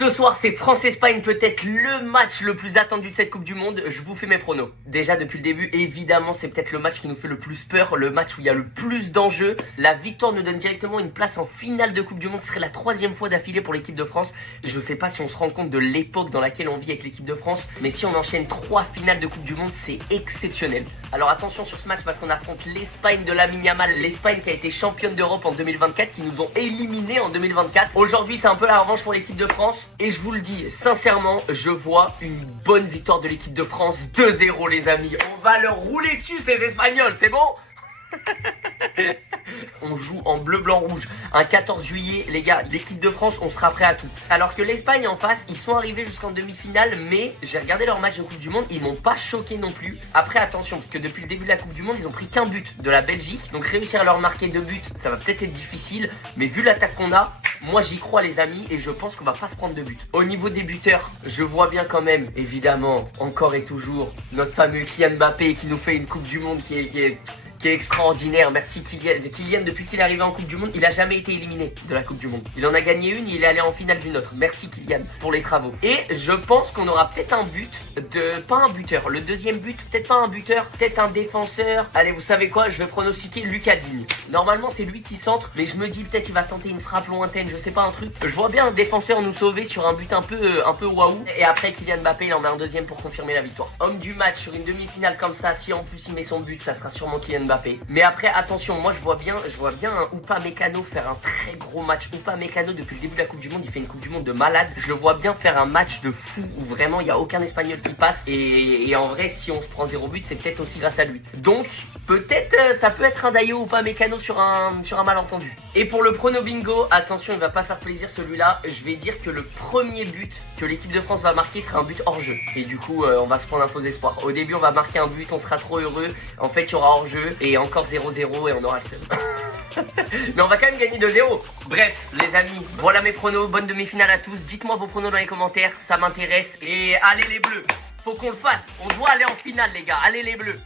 Ce soir, c'est France-Espagne, peut-être le match le plus attendu de cette Coupe du Monde. Je vous fais mes pronos. Déjà, depuis le début, évidemment, c'est peut-être le match qui nous fait le plus peur, le match où il y a le plus d'enjeux. La victoire nous donne directement une place en finale de Coupe du Monde. Ce serait la 3e fois d'affilée pour l'équipe de France. Je sais pas si on se rend compte de l'époque dans laquelle on vit avec l'équipe de France, mais si on enchaîne 3 finales de Coupe du Monde, c'est exceptionnel. Alors attention sur ce match parce qu'on affronte l'Espagne de Lamine Yamal, l'Espagne qui a été championne d'Europe en 2024, qui nous ont éliminés en 2024. Aujourd'hui, c'est un peu la revanche pour l'équipe de France. Et je vous le dis, sincèrement, je vois une bonne victoire de l'équipe de France. 2-0 les amis. On va leur rouler dessus ces Espagnols, c'est bon? On joue en bleu, blanc, rouge. Un 14 juillet, les gars, l'équipe de France, on sera prêt à tout. Alors que l'Espagne en face, ils sont arrivés jusqu'en demi-finale, mais j'ai regardé leur match de Coupe du Monde, ils m'ont pas choqué non plus. Après, attention, parce que depuis le début de la Coupe du Monde, ils ont pris qu'un but de la Belgique. Donc réussir à leur marquer 2 buts, ça va peut-être être difficile. Mais vu l'attaque qu'on a, moi j'y crois les amis et je pense qu'on va pas se prendre de but. Au niveau des buteurs, je vois bien quand même, évidemment, encore et toujours, notre fameux Kylian Mbappé qui nous fait une Coupe du Monde qui est extraordinaire. Merci Kylian. Kylian, depuis qu'il est arrivé en Coupe du Monde, il a jamais été éliminé de la Coupe du Monde. Il en a gagné une, il est allé en finale d'une autre. Merci Kylian pour les travaux. Et je pense qu'on aura peut-être un but de... pas un buteur. Le deuxième but, peut-être pas un buteur, peut-être un défenseur. Allez, vous savez quoi? Je vais pronostiquer Lucas Digne. Normalement, c'est lui qui centre, mais je me dis peut-être il va tenter une frappe lointaine, je sais pas, un truc. Je vois bien un défenseur nous sauver sur un but un peu waouh. Et après, Kylian Mbappé, il en met un deuxième pour confirmer la victoire. Homme du match sur une demi-finale comme ça, si en plus il met son but, ça sera sûrement Kylian Mbappé. Mais après, attention, moi je vois bien un Upamecano faire un très gros match. Upamecano, depuis le début de la Coupe du Monde, il fait une Coupe du Monde de malade. Je le vois bien faire un match de fou où vraiment il n'y a aucun Espagnol qui passe. Et en vrai, si on se prend 0 but, c'est peut-être aussi grâce à lui. Donc, peut-être ça peut être un Dayo Upamecano sur un malentendu. Et pour le prono bingo, attention, il va pas faire plaisir celui-là. Je vais dire que le premier but que l'équipe de France va marquer sera un but hors jeu. Et du coup, on va se prendre un faux espoir. Au début, on va marquer un but, on sera trop heureux. En fait, il y aura hors jeu et encore 0-0 et on aura le seum. Mais on va quand même gagner 2-0. Bref, les amis, voilà mes pronos. Bonne demi-finale à tous. Dites-moi vos pronos dans les commentaires, ça m'intéresse. Et allez les bleus, faut qu'on le fasse. On doit aller en finale, les gars. Allez les bleus.